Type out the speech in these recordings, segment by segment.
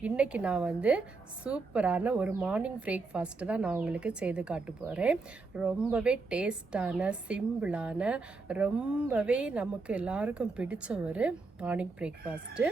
இன்றைக்கி நான் வந்து சூப்பரான ஒரு மார்னிங் பிரேக்ஃபாஸ்ட்டு தான் நான் உங்களுக்கு செய்து காட்ட போகிறேன் ரொம்பவே டேஸ்டான சிம்பிளான ரொம்பவே நமக்கு எல்லாருக்கும் பிடிச்ச ஒரு மார்னிங் பிரேக்ஃபாஸ்ட்டு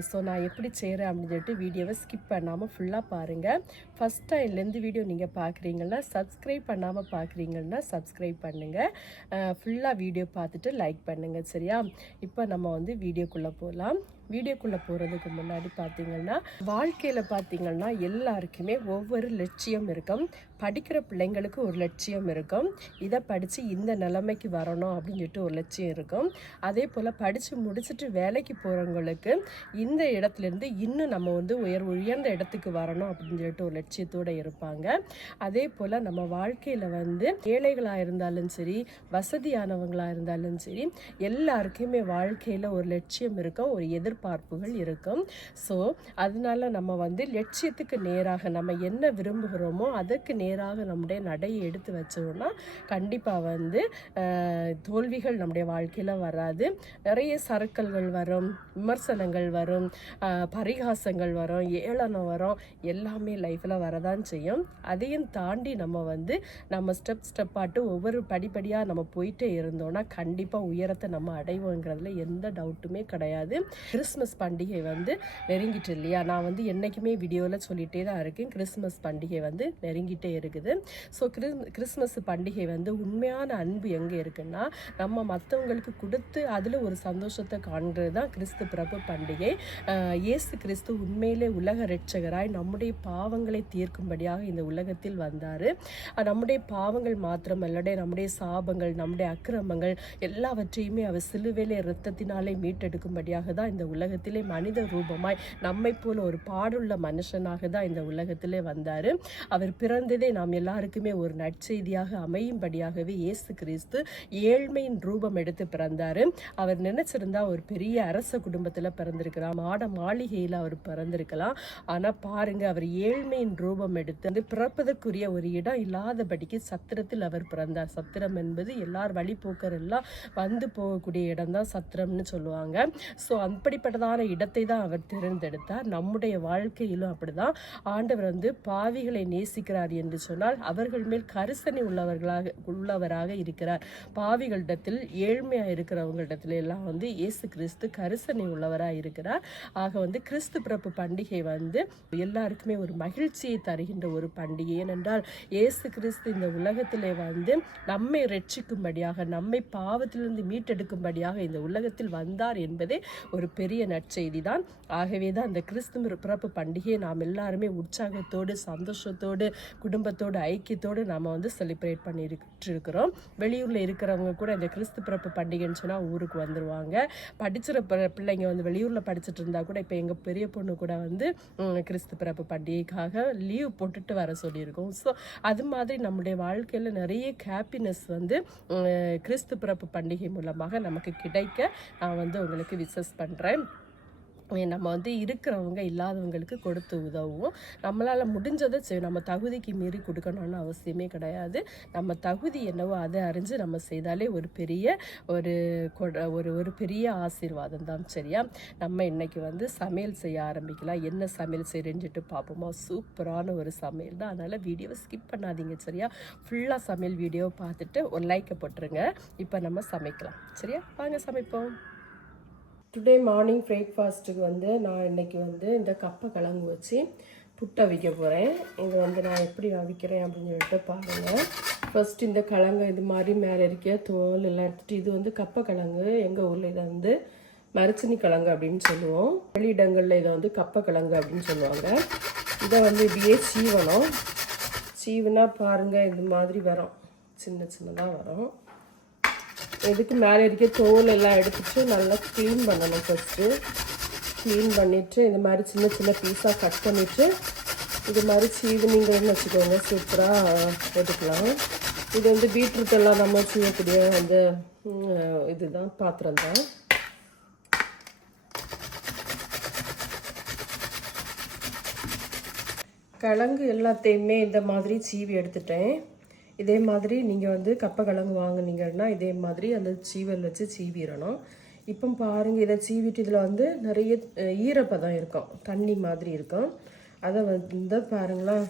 ஸோ நான் எப்படி செய்கிறேன் அப்படின்னு சொல்லிட்டு வீடியோவை ஸ்கிப் பண்ணாமல் ஃபுல்லாக பாருங்கள் ஃபஸ்ட் டைம்லேருந்து வீடியோ நீங்கள் பார்க்குறீங்கன்னா சப்ஸ்கிரைப் பண்ணாமல் பார்க்குறீங்கன்னா சப்ஸ்கிரைப் பண்ணுங்கள் ஃபுல்லாக வீடியோ பார்த்துட்டு லைக் பண்ணுங்கள் சரியா? இப்போ நம்ம வந்து வீடியோக்குள்ளே போகலாம் வீடியோக்குள்ளே போகிறதுக்கு முன்னாடி பார்த்தீங்கன்னா வாழ்க்கையில் பார்த்தீங்கன்னா எல்லாருக்குமே ஒவ்வொரு லட்சியம் இருக்கும். படிக்கிற பிள்ளைங்களுக்கு ஒரு லட்சியம் இருக்கும். இதை படித்து இந்த நிலைமைக்கு வரணும் அப்படின்னு சொல்லிட்டு ஒரு லட்சியம் இருக்கும். அதே போல் படித்து முடிச்சுட்டு வேலைக்கு போகிறவங்களுக்கு இந்த இடத்துலேருந்து இன்னும் நம்ம வந்து உயர் உயர்ந்த இடத்துக்கு வரணும் அப்படின்னு சொல்லிட்டு ஒரு லட்சியத்தோடு இருப்பாங்க. அதே போல் நம்ம வாழ்க்கையில் வந்து ஏழைகளாக இருந்தாலும் சரி வசதியானவங்களாக இருந்தாலும் சரி எல்லாருக்குமே வாழ்க்கையில் ஒரு லட்சியம் இருக்கும் ஒரு எதிர்பார்ப்புகள் இருக்கும். ஸோ அதனால நம்ம வந்து லட்சியத்துக்கு நேராக நம்ம என்ன விரும்புகிறோமோ அதுக்கு நேராக நம்முடைய நடையை எடுத்து வச்சோம்னா கண்டிப்பாக வந்து தோல்விகள் நம்முடைய வாழ்க்கையில் வராது. நிறைய சறுக்கல்கள் வரும் விமர்சனங்கள் வரும் பரிகாசங்கள் வரும் ஏளனம் வரும். எல்லாமே லைஃப்பில் வரதான் செய்யும். அதையும் தாண்டி நம்ம வந்து நம்ம ஸ்டெப் ஸ்டெப்பாட்டு ஒவ்வொரு படிப்படியாக நம்ம போயிட்டே இருந்தோம்னா கண்டிப்பாக உயரத்தை நம்ம அடைவோங்கிறதுல எந்த டவுட்டுமே கிடையாது. கிறிஸ்மஸ் பண்டிகை வந்து நெருங்கிட்டு இல்லையா? நான் வந்து என்றைக்குமே வீடியோவில் சொல்லிகிட்டே தான் இருக்கேன். கிறிஸ்மஸ் பண்டிகை வந்து நெருங்கிட்டே இருக்குது. ஸோ கிறிஸ் கிறிஸ்மஸ் பண்டிகை வந்து உண்மையான அன்பு எங்கே இருக்குன்னா நம்ம மற்றவங்களுக்கு கொடுத்து அதில் ஒரு சந்தோஷத்தை காண்கிறது தான் கிறிஸ்து பிறப்பு பண்டிகை. இயேசு கிறிஸ்து உண்மையிலே உலக ரட்சகராய் நம்முடைய பாவங்களை தீர்க்கும்படியாக இந்த உலகத்தில் வந்தார். நம்முடைய பாவங்கள் மாத்திரமல்லடைய நம்முடைய சாபங்கள் நம்முடைய அக்கிரமங்கள் எல்லாவற்றையுமே அவர் சிலுவையிலே இரத்தத்தினாலே மீட்டெடுக்கும்படியாக தான் இந்த உலகத்திலே மனித ரூபமாய் நம்மை போல ஒரு பாடுள்ள மனுஷனாக தான் இந்த உலகத்திலே வந்தார். அவர் பிறந்ததே நாம் எல்லாருக்குமே ஒரு நற்செய்தியாக அமையும்படியாகவே இயேசு கிறிஸ்து ஏழ்மையின் ரூபம் எடுத்து பிறந்தார். அவர் நினைச்சிருந்தா ஒரு பெரிய அரச குடும்பத்தில் பிறந்திருக்கலாம். மாட மாளிகையில் அவர் பிறந்திருக்கலாம். ஆனால் பாருங்க அவர் ஏழ்மையின் ரூபம் எடுத்து வந்து பிறப்பதற்குரிய ஒரு இடம் இல்லாதபடிக்கு சத்திரத்தில் அவர் பிறந்தார். சத்திரம் என்பது எல்லார் வழிபோக்கர் எல்லாம் வந்து போகக்கூடிய இடம் தான் சத்திரம்னு சொல்லுவாங்க. ஸோ அப்படிப்பட்டதான இடத்தை தான் அவர் தேர்ந்தெடுத்தார். நம்முடைய வாழ்க்கையிலும் அப்படிதான். ஆண்டவர் வந்து பாவிகளை நேசிக்கிறார் என்று சொன்னால் அவர்கள் மேல் கரிசனை உள்ளவர்களாக உள்ளவராக இருக்கிறார். பாவிகளிடத்தில் ஏழ்மையாக இருக்கிறவங்களிடத்துல எல்லாம் வந்து இயேசு கிறிஸ்து கரிசனை உள்ளவராக இருக்கிறார். ஆக வந்து கிறிஸ்து பிறப்பு பண்டிகை வந்து எல்லாருக்குமே ஒரு மகிழ்ச்சியை தருகின்ற ஒரு பண்டிகை. ஏனென்றால் இயேசு கிறிஸ்து இந்த உலகத்திலே வந்து நம்மை ரட்சிக்கும்படியாக நம்மை பாவத்திலிருந்து மீட்டெடுக்கும்படியாக இந்த உலகத்தில் வந்தார் என்பதே ஒரு பெரிய நற்செய்தி தான் ஆகவே தான் இந்த கிறிஸ்து பிறப்பு பண்டிகையை நாம் எல்லாருமே உற்சாகத்தோடு சந்தோஷத்தோடு குடும்ப குடும்பத்தோடு ஐக்கியத்தோடு நாம் வந்து செலிப்ரேட் பண்ணிட்டு இருக்கிறோம் வெளியூரில் இருக்கிறவங்க கூட இந்த கிறிஸ்து பிறப்பு பண்டிகைன்னு சொன்னால் ஊருக்கு வந்துடுவாங்க படிச்சிற பிள்ளைங்க வந்து வெளியூரில் படிச்சுட்டு இருந்தால் கூட இப்போ எங்கள் பெரிய பொண்ணு கூட வந்து கிறிஸ்து பிறப்பு பண்டிகைக்காக லீவ் போட்டுட்டு வர சொல்லியிருக்கோம். ஸோ அது மாதிரி நம்முடைய வாழ்க்கையில் நிறைய ஹாப்பினஸ் வந்து கிறிஸ்து பிறப்பு பண்டிகை மூலமாக நமக்கு கிடைக்க நான் வந்து உங்களுக்கு விசஸ் பண்ணுறேன் நம்ம வந்து இருக்கிறவங்க இல்லாதவங்களுக்கு கொடுத்து உதவுவோம் நம்மளால் முடிஞ்சதை செய்யும் நம்ம தகுதிக்கு மீறி கொடுக்கணும்னு அவசியமே கிடையாது. நம்ம தகுதி என்னவோ அதை அறிஞ்சு நம்ம செய்தாலே ஒரு பெரிய ஒரு கொட- ஒரு ஒரு பெரிய ஆசீர்வாதம் தான் சரியா? நம்ம இன்றைக்கி வந்து சமையல் செய்ய ஆரம்பிக்கலாம். என்ன சமையல் செய்கிறேன்னுட்டு பார்ப்போமா? சூப்பரான ஒரு சமையல் தான். அதனால் வீடியோவை ஸ்கிப் பண்ணாதீங்க சரியா? ஃபுல்லாக சமையல் வீடியோவை பார்த்துட்டு ஒரு லைக்கை போட்டுருங்க. இப்போ நம்ம சமைக்கலாம் சரியா? வாங்க சமைப்போம். டுடே மார்னிங் பிரேக்ஃபாஸ்ட்டுக்கு வந்து நான் இன்னைக்கு வந்து இந்த கப்பை கிழங்கு வச்சு புட்டை அவிக்க போகிறேன் இது வந்து நான் எப்படி அவிக்கிறேன் அப்படின்னு சொல்லிட்டு பாருங்கள் ஃபஸ்ட்டு இந்த கிழங்கு இது மாதிரி மேலே இருக்க தோல் எல்லாம் எடுத்துகிட்டு இது வந்து கப்பை கிழங்கு எங்கள் ஊரில் இதை வந்து மரச்சினி கிழங்கு அப்படின்னு சொல்லுவோம். வெளியிடங்களில் இதை வந்து கப்பை கிழங்கு அப்படின்னு சொல்லுவாங்க. இதை வந்து இப்படியே சீவனம் சீவுனா பாருங்கள் இது மாதிரி வரும். சின்ன சின்னதாக வரும். இதுக்கு மேலே இருக்க தோல் எல்லாம் எடுத்துட்டு நல்லா க்ளீன் பண்ணணும் ஃபஸ்ட்டு க்ளீன் பண்ணிவிட்டு இந்த மாதிரி சின்ன சின்ன பீஸாக கட் பண்ணிவிட்டு இது மாதிரி சீவனிங்கன்னு வச்சுக்கோங்க. சூப்பராக எடுக்கலாம் இது வந்து பீட்ரூட் எல்லாம் நம்ம செய்யக்கூடிய அந்த இதுதான் பாத்திரம் தான். கிழங்கு எல்லாத்தையுமே இந்த மாதிரி சீவி எடுத்துட்டேன். இதே மாதிரி நீங்கள் வந்து கப்பக்கிழங்கு வாங்குனீங்கன்னா இதே மாதிரி அந்த சீவல் வச்சு சீவிடணும். இப்போ பாருங்கள் இதை சீவிட்டு இதில் வந்து நிறைய ஈரப்பதம் இருக்கும். தண்ணி மாதிரி இருக்கும். அதை வந்து பாருங்களேன்.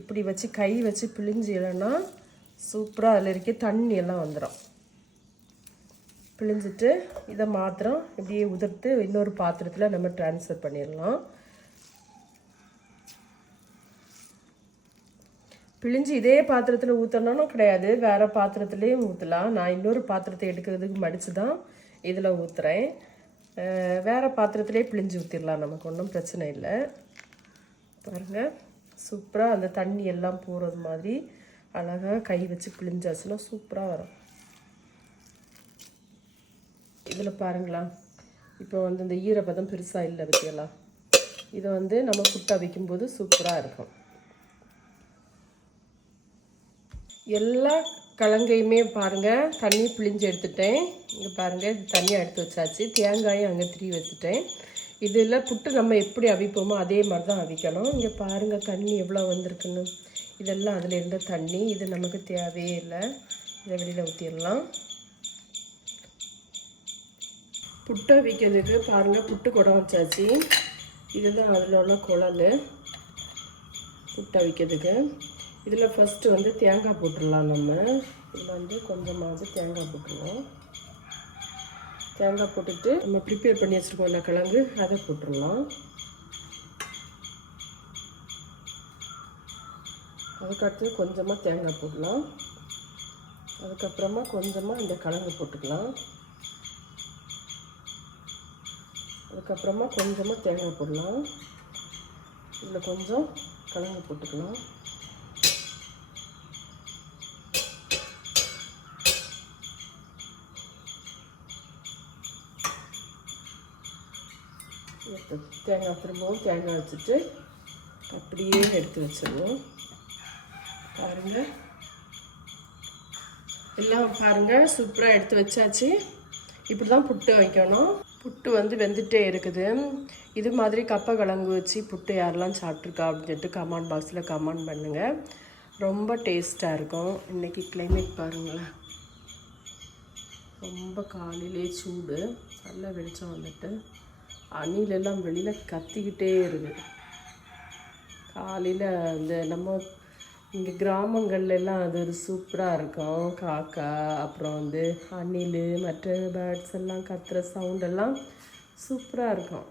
இப்படி வச்சு கை வச்சு பிழிஞ்சு இல்லைன்னா சூப்பராக அதில் இருக்க தண்ணி எல்லாம் வந்துடும் பிழிஞ்சிட்டு இதை மாத்திரம் இப்படியே உதிர்த்து இன்னொரு பாத்திரத்தில் நம்ம ட்ரான்ஸ்ஃபர் பண்ணிடலாம். பிழிஞ்சு இதே பாத்திரத்தில் ஊற்றணும்னு கிடையாது. வேறு பாத்திரத்துலேயும் ஊற்றலாம் நான் இன்னொரு பாத்திரத்தை எடுக்கிறதுக்கு மடித்து தான் இதில் ஊற்றுறேன் வேறு பாத்திரத்திலே பிழிஞ்சு ஊற்றிடலாம் நமக்கு ஒன்றும் பிரச்சனை இல்லை. பாருங்கள் சூப்பராக அந்த தண்ணி எல்லாம் போகிறது மாதிரி அழகாக கை வச்சு பிழிஞ்சாச்சுன்னா சூப்பராக வரும். இதில் பாருங்களா. இப்போ வந்து இந்த ஈரப்பதம் பெருசாக இல்லை பற்றியெல்லாம் இதை வந்து நம்ம புட்டா வைக்கும்போது சூப்பராக இருக்கும். எல்லா கலங்கையுமே பாருங்கள் தண்ணி பிழிஞ்சு எடுத்துட்டேன். இங்கே பாருங்கள் இது எடுத்து வச்சாச்சு. தேங்காயும் அங்கே திரி வச்சுட்டேன். இதில் புட்டு நம்ம எப்படி அவிப்போமோ அதே மாதிரி தான் அவிக்கணும். இங்கே பாருங்கள் தண்ணி எவ்வளோ வந்திருக்குன்னு. இதெல்லாம் அதில் இருந்த தண்ணி. இது நமக்கு தேவையே இல்லை. இதை வெளியில் ஊற்றிடலாம் புட்டு அவிக்கிறதுக்கு பாருங்கள் புட்டு குடம் வச்சாச்சு. இதுதான் அதில் உள்ள குழல். புட்டு அவிக்கிறதுக்கு. இதில் ஃபஸ்ட்டு வந்து தேங்காய் போட்டுடலாம் நம்ம. இதில் வந்து கொஞ்சமாவது தேங்காய் போட்டுருவோம். தேங்காய் போட்டுட்டு நம்ம ப்ரிப்பேர் பண்ணி வச்சுருக்கோம் இல்லை கிழங்கு அதை போட்டுடலாம். அதுக்கடுத்து கொஞ்சமாக தேங்காய் போடலாம் அதுக்கப்புறமா கொஞ்சமாக இந்த கிழங்கு போட்டுக்கலாம். அதுக்கப்புறமா கொஞ்சமாக தேங்காய் போடலாம். இதில் கொஞ்சம் கிழங்கு போட்டுக்கலாம். தேங்காய் திரும்பவும் தேங்காய் வச்சுட்டு அப்படியே எடுத்து வச்சிடுவோம் பாருங்கள் எல்லாம் பாருங்கள் சூப்பராக எடுத்து வச்சாச்சு. இப்படி தான் புட்டு வைக்கணும். புட்டு வந்து வெந்துட்டே இருக்குது. இது மாதிரி கப்பை கிழங்கு வச்சு புட்டு யாரெல்லாம் சாப்பிட்ருக்கா அப்படின்னு சொல்லிட்டு கமெண்ட் பாக்ஸில் கமெண்ட் பண்ணுங்கள் ரொம்ப டேஸ்ட்டாக இருக்கும். இன்றைக்கி கிளைமேட் பாருங்களேன். ரொம்ப காலையிலே சூடு. நல்ல வெளிச்சம் வந்துட்டு. அணிலெல்லாம் வெளியில் கத்திக்கிட்டே இருக்குது காலையில் இந்த நம்ம இங்கே கிராமங்கள்ல எல்லாம் அது ஒரு சூப்பராக இருக்கும். காக்கா அப்புறம் வந்து அணில் மற்ற பேர்ட்ஸ் எல்லாம் கத்துற சவுண்ட் எல்லாம் சூப்பராக இருக்கும்.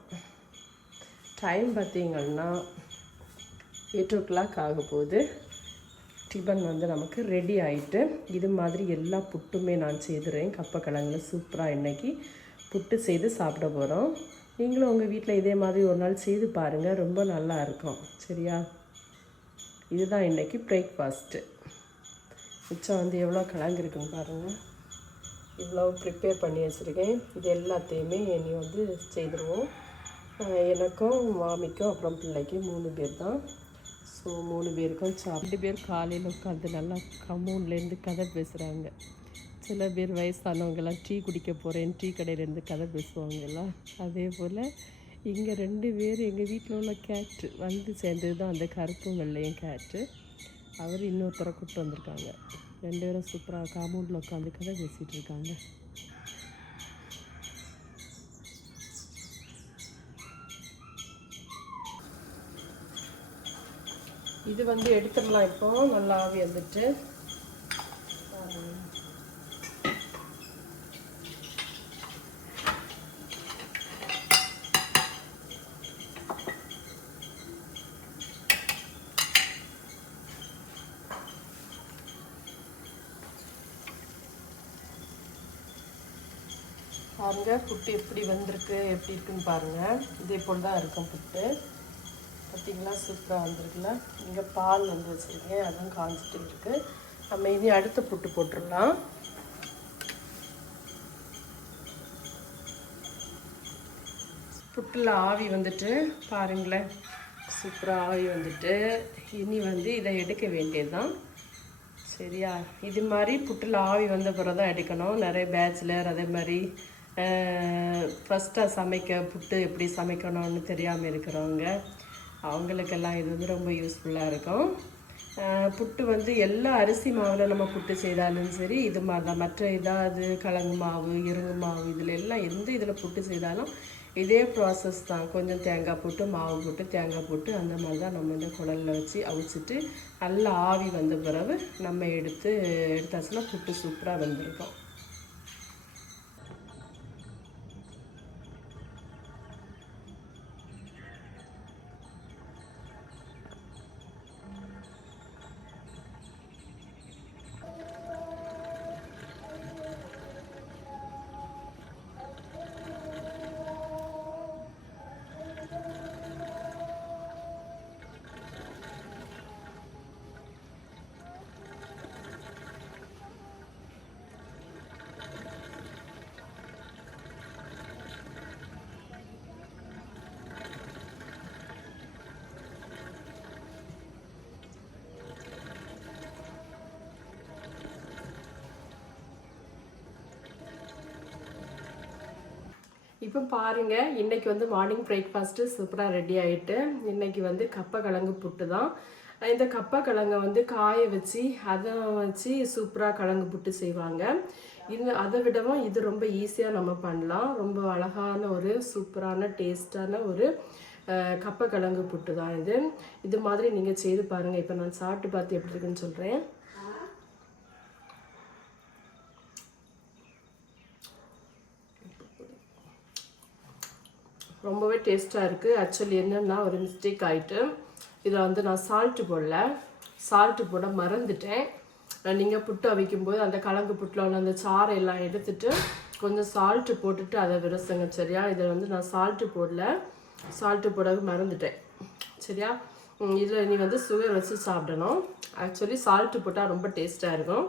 டைம் பார்த்தீங்கன்னா எயிட் ஓ கிளாக் ஆக போகுது. டிபன் வந்து நமக்கு ரெடி ஆகிட்டு இது மாதிரி எல்லா புட்டுமே நான் செய்துறேன். கப்பக்கிழங்குல சூப்பராக இன்றைக்கி புட்டு செய்து சாப்பிட போகிறோம் நீங்களும் உங்கள் வீட்டில் இதே மாதிரி ஒரு நாள் செய்து பாருங்கள் ரொம்ப நல்லா இருக்கும். சரியா? இதுதான் இன்றைக்கி பிரேக்ஃபாஸ்ட்டு மிச்சம் வந்து எவ்வளோ கலங்கிருக்குன்னு பாருங்கள் இவ்வளோ ப்ரிப்பேர் பண்ணி வச்சுருக்கேன். இது எல்லாத்தையுமே இனி வந்து செய்துருவோம். எனக்கும் மாமிக்கும் அப்புறம் பிள்ளைக்கு மூணு பேர் தான். ஸோ மூணு பேருக்கும் சா ரெண்டு பேர் காலையில் உட்காந்து நல்லா கமௌண்ட்லேருந்து கதை பேசுகிறாங்க சில பேர் வயசானவங்கெல்லாம் டீ குடிக்க போகிறேன் டீ கடையிலேருந்து கதை பேசுவாங்கல்ல. அதே போல் இங்கே ரெண்டு பேர் எங்கள் வீட்டில் உள்ள கேட்டு வந்து சேர்ந்தது தான் அந்த கருப்பும் வெள்ளையும் கேட்டு அவர் இன்னொருத்தரை கூப்பிட்டு வந்திருக்காங்க. ரெண்டு பேரும் சூப்பராக காம்பவுண்டில் உட்காந்து கதை பேசிகிட்டு இருக்காங்க. இது வந்து எடுத்துடலாம் இப்போ. நல்லா ஆவி வந்துட்டு பாருங்க புட்டு எப்படி வந்திருக்கு எப்படி இருக்குன்னு பாருங்க. இதே போல் தான் இருக்கும் புட்டு பார்த்தீங்களா? சூப்பராக வந்திருக்குல்ல? இங்கே பால் வந்து வச்சுருக்கேன் அதுவும் காஞ்சிட்டு இருக்கு. நம்ம இனி அடுத்த புட்டு போட்டுடலாம். புட்டில் ஆவி வந்துட்டு பாருங்களேன். சூப்பராக ஆவி வந்துட்டு. இனி வந்து இதை எடுக்க வேண்டியதுதான். சரியா? இது மாதிரி புட்டில் ஆவி வந்த பிறகு தான் எடுக்கணும். நிறைய பேச்சுலர் அதே மாதிரி ஃபஸ்ட்டாக சமைக்க புட்டு எப்படி சமைக்கணும்னு தெரியாமல் இருக்கிறவங்க அவங்களுக்கெல்லாம் இது வந்து ரொம்ப யூஸ்ஃபுல்லாக இருக்கும். புட்டு வந்து எல்லா அரிசி மாவில் நம்ம புட்டு செய்தாலும் சரி இது மாதிரி தான் மற்ற ஏதாவது கலங்கு மாவு இருங்கு மாவு இதில் எல்லாம் எந்த இதில் புட்டு செய்தாலும் இதே ப்ராசஸ் தான். கொஞ்சம் தேங்காய் போட்டு மாவு போட்டு தேங்காய் போட்டு அந்த மாதிரி தான் நம்ம இந்த குடலில் வச்சு அவிச்சிட்டு நல்லா ஆவி வந்த பிறகு நம்ம எடுத்து எடுத்தாச்சுன்னா புட்டு சூப்பராக வந்திருக்கோம். இப்போ பாருங்கள் இன்றைக்கி வந்து மார்னிங் பிரேக்ஃபாஸ்ட்டு சூப்பராக ரெடி ஆகிட்டு இன்றைக்கி வந்து கப்பக்கிழங்கு புட்டு தான் இந்த கப்பக்கிழங்கை வந்து காய வச்சு அதை வச்சு சூப்பராக கிழங்கு புட்டு செய்வாங்க. இது அதை விடவும் இது ரொம்ப ஈஸியாக நம்ம பண்ணலாம். ரொம்ப அழகான ஒரு சூப்பரான டேஸ்டான ஒரு கப்பை கப்பக்கிழங்கு புட்டு தான் இது. இது மாதிரி நீங்கள் செய்து பாருங்கள் இப்போ நான் சாப்பிட்டு பார்த்து எப்படி இருக்குன்னு சொல்கிறேன் ரொம்பவே டேஸ்ட்டாக இருக்குது ஆக்சுவலி என்னென்னா ஒரு மிஸ்டேக் ஆகிட்டு இதில் வந்து நான் சால்ட்டு போடல. சால்ட்டு போட மறந்துட்டேன். நீங்கள் புட்டு அவிக்கும்போது அந்த கலங்கு புட்டில் உள்ள அந்த சாறை எல்லாம் எடுத்துட்டு கொஞ்சம் சால்ட்டு போட்டுட்டு அதை விரசுங்க சரியா? இதில் வந்து நான் சால்ட்டு போடல. சால்ட்டு போட மறந்துட்டேன். சரியா? இதில் நீ வந்து சுகர் வச்சு சாப்பிடணும். ஆக்சுவலி சால்ட்டு போட்டால் ரொம்ப டேஸ்ட்டாக இருக்கும்.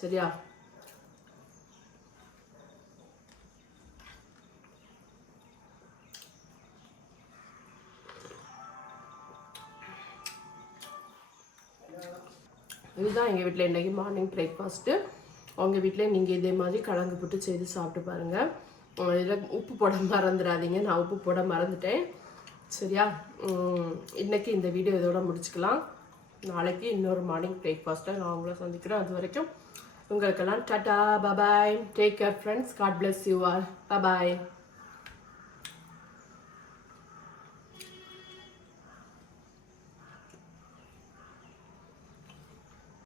சரியா? இதுதான் எங்கள் வீட்டில் இன்றைக்கி மார்னிங் பிரேக்ஃபாஸ்ட்டு உங்கள் வீட்டில் நீங்கள் இதே மாதிரி கலங்கு போட்டு செய்து சாப்பிட்டு பாருங்கள் இதில் உப்பு போட மறந்துடாதீங்க. நான் உப்பு போட மறந்துட்டேன். சரியா? இன்றைக்கி இந்த வீடியோ இதோட முடிச்சுக்கலாம். நாளைக்கு இன்னொரு மார்னிங் பிரேக்ஃபாஸ்ட்டை நான் உங்களை சந்திக்கிறேன். அது வரைக்கும் உங்களுக்கெல்லாம் tata bubye take care friends God bless you all bubye